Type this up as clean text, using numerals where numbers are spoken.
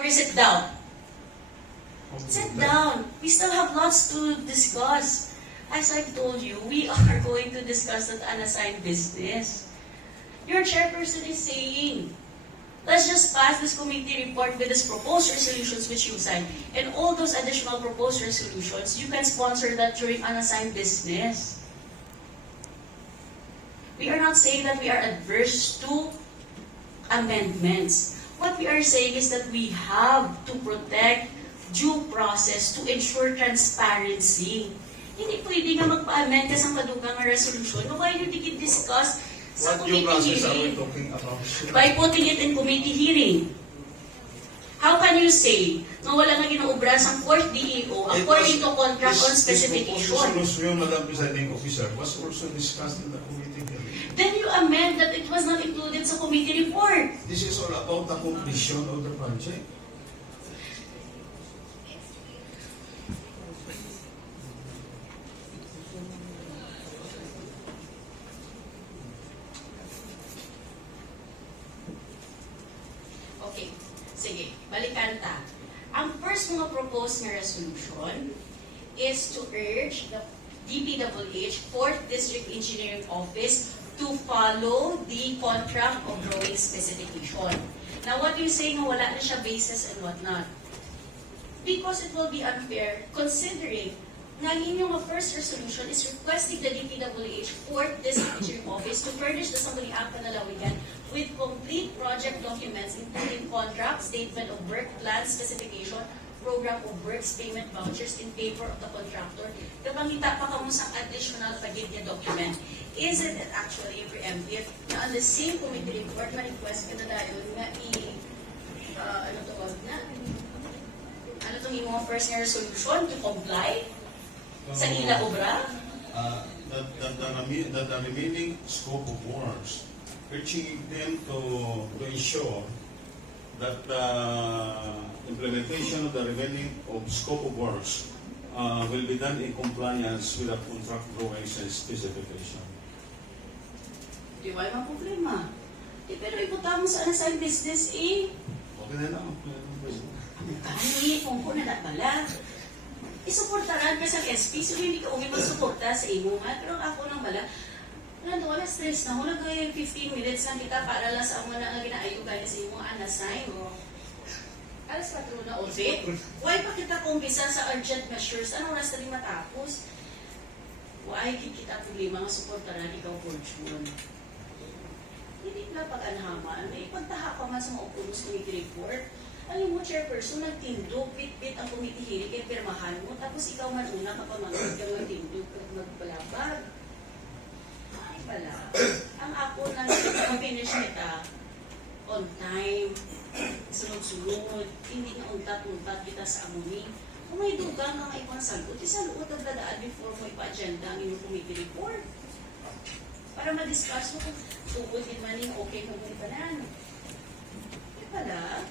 Or sit down. Sit down. We still have lots to discuss. As I've told you, we are going to discuss that unassigned business. Your chairperson is saying, let's just pass this committee report with these proposed resolutions which you signed. And all those additional proposed resolutions, you can sponsor that during unassigned business. We are not saying that we are adverse to amendments. What we are saying is that we have to protect due process to ensure transparency. Hindi pwede nga magpa-amend ka sa kadugang resolution. Why you did discuss sa What due committee process are we hearing? talking about? By putting it in committee hearing. How can you say na wala nga ginaobra sa 4th DEO according to contract on specification? This resolution, Madam Presiding Officer, was also discussed in the committee hearing. Then you amend that it was not included sa committee report. This is all about the completion of the project. Okay, sige, balikan ta. Ang first mga proposed na resolution is to urge the DPWH, 4th District Engineering Office, to follow the contract of drawing specification. Now, what you say na wala na siya basis and whatnot? Because it will be unfair considering na inyong first resolution is requesting the DPWH, 4th District Engineering Office, to furnish the Sangguniang Panlalawigan with complete project documents including contract, statement of work, plan specification, program of works, payment vouchers in favor of the contractor. Kapangita pa kamo sa additional pagiging document. Isn't it actually preemptive na on the same committee report ma-request ka na dahil nga ano itong imong first year resolution to comply sa ila obra? The remaining scope of works, urging them to ensure that the implementation of the remaining of scope of works will be done in compliance with the contract drawings and specification. Di ba yung problema? Pero ipunta mo sa unassigned business Okay na lang. Kani, kung po na bala. Isuportaran ka sa SP, so hindi ka umi magsuporta sa imo nga. Pero ako nang bala, wala stress na. Wala kayo 15 minutes lang kita para lang sa mga nga ginaayo kaya sa imo unassign. Alas 4 na orbit. Why pa kita kumbisa sa urgent measures? Anong oras na rin matapos? Why kita problema nga suportaran ikaw fortune? Hindi na pag-anhaman. May pagtaha pa man sa mga upulos committee report. Alam mo, chairperson, nagtindog, bit-bit ang committee hearing, kaya pirmahan mo, tapos ikaw man una kapag kang nagtindog, magbalabag. Ay pala. Ang ako nang finish nita, on time, sunod-sunod, hindi na untat-untat kita sa amuni. Kung may dugang kang ipang sagot, isaluot ang dadaan before mo ipa-agenda ang inyong committee report. Para ma-discuss mo kung tugod din man yung okay kung ipanan. Ay pala.